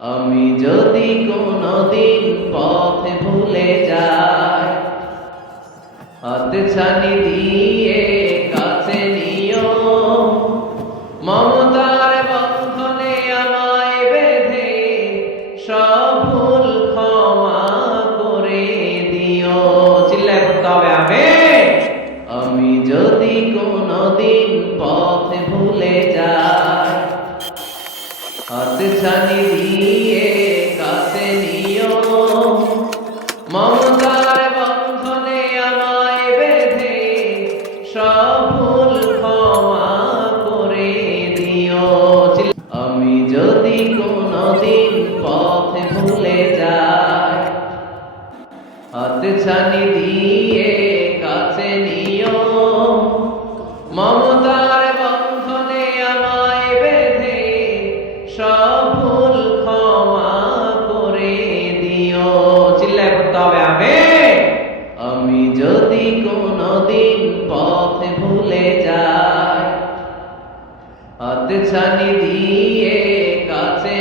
আমি যদি কোনদিন পথ ভুলে যাই, হাত ছানি দিয়ে কাছে নিও। মমতার বন্ধনে আমায় বেঁধে সব ভুল ক্ষমা করে দিও। চিল্লায় করতে হবে আমি যদি কোনদিন পথ ভুলে হাত ছানি দিয়ে কাছে নিও। মমতার বন্ধনে আমায় বেঁধে সব ভুল যদি কোনদিন পথ ভুলে যাই, হাত ছানি দিয়ে যাবে আমি যদি কোনদিন পথ ভুলে যাই হাত ছানি দিয়ে কাছে